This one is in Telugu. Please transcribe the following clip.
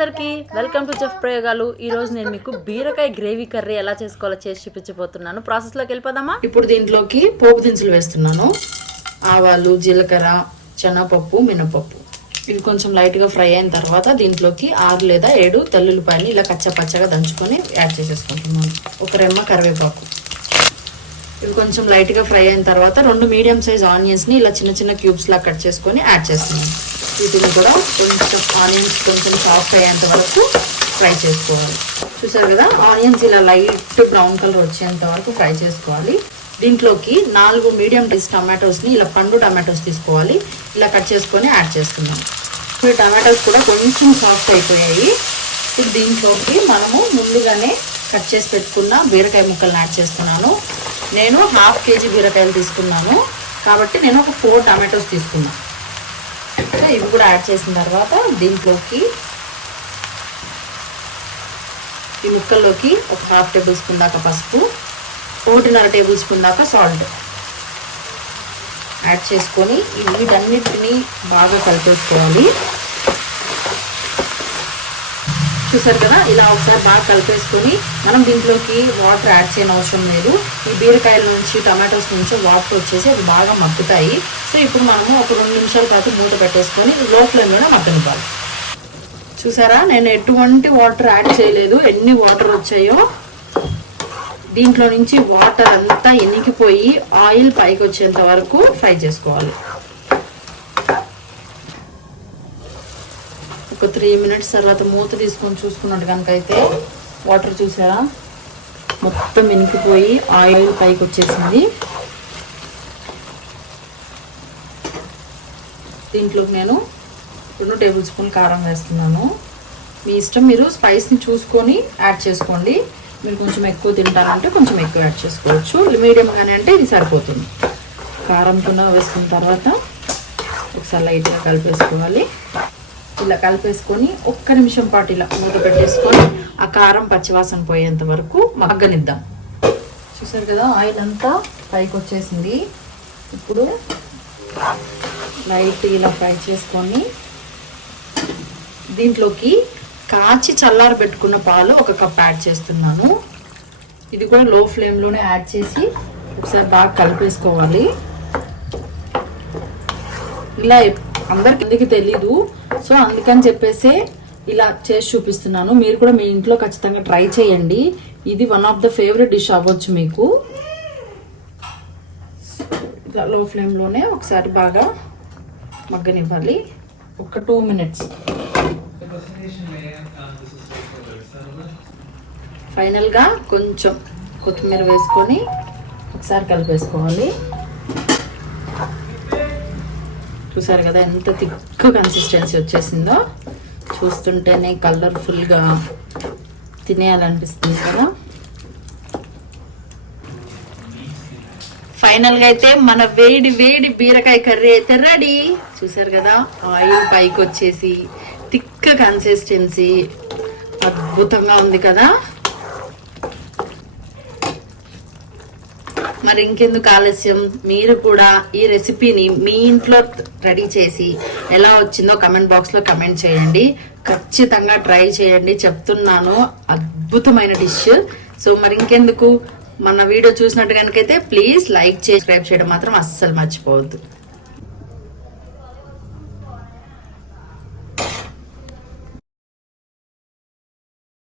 అందరికీ వెల్కమ్ టు చెఫ్ ప్రయోగాలు. ఈ రోజు నేను మీకు బీరకాయ గ్రేవీ కర్రీ ఎలా చేసుకోవాలో చేసి చూపించబోతున్నాను. ప్రాసెస్లోకి వెళ్ళిపోదామా? ఇప్పుడు దీంట్లోకి పోపు దినుసులు వేస్తున్నాను. ఆవాలు, జీలకర్ర, శనగపప్పు, మినపప్పు. ఇవి కొంచెం లైట్గా ఫ్రై అయిన తర్వాత దీంట్లోకి 6 లేదా 7 తెల్లుల్లిపాయలు ఇలా కచ్చపచ్చగా దంచుకొని యాడ్ చేసేసుకుంటున్నాను. ఒక రెమ్మ కరివేపాకు. ఇవి కొంచెం లైట్గా ఫ్రై అయిన తర్వాత 2 మీడియం సైజ్ ఆనియన్స్ని ఇలా చిన్న చిన్న క్యూబ్స్ లా కట్ చేసుకొని యాడ్ చేస్తున్నాను. వీటిని కూడా కొంచెం ఆనియన్స్ కొంచెం సాఫ్ట్ అయ్యేంత వరకు ఫ్రై చేసుకోవాలి. చూసారు కదా, ఆనియన్స్ ఇలా లైట్ బ్రౌన్ కలర్ వచ్చేంత వరకు ఫ్రై చేసుకోవాలి. దీంట్లోకి 4 మీడియం సైజ్ టమాటోస్ని ఇలా పండు టమాటోస్ తీసుకోవాలి. ఇలా కట్ చేసుకొని యాడ్ చేస్తున్నాం. ఈ టమాటోస్ కూడా కొంచెం సాఫ్ట్ అయిపోయాయి. ఇప్పుడు దీంట్లోకి మనము ముందుగానే కట్ చేసి పెట్టుకున్న బీరకాయ ముక్కలను యాడ్ చేస్తున్నాను. నేను 1/2 kg బీరకాయలు తీసుకున్నాను కాబట్టి నేను ఒక 4 టమాటోస్ తీసుకున్నాను. ఇవి కూడా యాడ్ చేసిన తర్వాత దీంట్లోకి ఈ ముక్కల్లోకి ఒక 1/2 టేబుల్ స్పూన్ దాకా పసుపు, 1.5 టేబుల్ స్పూన్ దాకా సాల్ట్ యాడ్ చేసుకొని వీటన్నిటిని బాగా కలిపేసుకోవాలి. చూసారు కదా, ఇలా ఒకసారి బాగా కలిపేసుకొని మనం దీంట్లోకి వాటర్ యాడ్ చేయని అవసరం లేదు. ఈ బీరకాయల నుంచి టమాటోస్ నుంచి వాటర్ వచ్చేసి అవి బాగా మగ్గుతాయి. సో ఇప్పుడు మనము ఒక 2 నిమిషాల పాటు మూత పెట్టేసుకొని లో ఫ్లేమ్లోనే మగ్గనివ్వాలి. చూసారా, నేను ఎటువంటి వాటర్ యాడ్ చేయలేదు. ఎన్ని వాటర్ వచ్చాయో దీంట్లో నుంచి వాటర్ అంతా ఎనికిపోయి ఆయిల్ పైకి వచ్చేంత వరకు ఫ్రై చేసుకోవాలి. ఒక 3 మినిట్స్ తర్వాత మూత తీసుకొని చూసుకున్నట్టు కనుక అయితే వాటర్ చూసారా మొత్తం ఇనికిపోయి ఆయిల్ పైకి వచ్చేసింది. దీంట్లోకి నేను 2 టేబుల్ స్పూన్ కారం వేస్తున్నాను. మీ ఇష్టం, మీరు స్పైస్ని చూసుకొని యాడ్ చేసుకోండి. మీరు కొంచెం ఎక్కువ తింటారంటే కొంచెం ఎక్కువ యాడ్ చేసుకోవచ్చు. మీడియంగానే అంటే ఇది సరిపోతుంది. కారంతో వేసుకున్న తర్వాత ఒకసారి లైట్గా కలిపేసుకోవాలి. ఇలా కలిపేసుకొని 1 నిమిషం పాటు ఇలా మూత పెట్టేసుకొని ఆ కారం పచ్చివాసన పోయేంత వరకు మగ్గనిద్దాం. చూసారు కదా, ఆయిల్ అంతా పైకి వచ్చేసింది. ఇప్పుడు లైట్ ఇలా ఫ్రై చేసుకొని దీంట్లోకి కాచి చల్లారి పెట్టుకున్న పాలు 1 కప్ యాడ్ చేస్తున్నాను. ఇది కూడా లో ఫ్లేమ్లోనే యాడ్ చేసి ఒకసారి బాగా కలిపేసుకోవాలి. ఇలా అందరికి ఎందుకు తెలీదు, సో అందుకని చెప్పేసి ఇలా చేసి చూపిస్తున్నాను. మీరు కూడా మీ ఇంట్లో ఖచ్చితంగా ట్రై చేయండి. ఇది one of the favourite dish అవ్వచ్చు మీకు. ఇలా లో ఫ్లేమ్లోనే ఒకసారి బాగా మగ్గనివ్వాలి. ఒక 2 మినిట్స్. ఫైనల్గా కొంచెం కొత్తిమీర వేసుకొని ఒకసారి కలిపేసుకోవాలి. చూసారు కదా ఎంత థిక్ కన్సిస్టెన్సీ వచ్చేసిందో. చూస్తుంటేనే కలర్ఫుల్గా తినేయాలనిపిస్తుంది కదా. ఫైనల్గా అయితే మన వేడి వేడి బీరకాయ కర్రీ అయితే రెడీ. చూసారు కదా, ఆయిల్ పైకి వచ్చేసి థిక్ కన్సిస్టెన్సీ అద్భుతంగా ఉంది కదా. మరి ఇంకెందుకు ఆలస్యం, మీరు కూడా ఈ రెసిపీని మీ ఇంట్లో రెడీ చేసి ఎలా వచ్చిందో కమెంట్ బాక్స్లో కమెంట్ చేయండి. ఖచ్చితంగా ట్రై చేయండి, చెప్తున్నాను, అద్భుతమైన డిష్. సో మరి ఇంకెందుకు, మన వీడియో చూసినట్టు కనుకైతే ప్లీజ్ లైక్ చేసి సబ్స్క్రైబ్ చేయడం మాత్రం అస్సలు మర్చిపోవద్దు.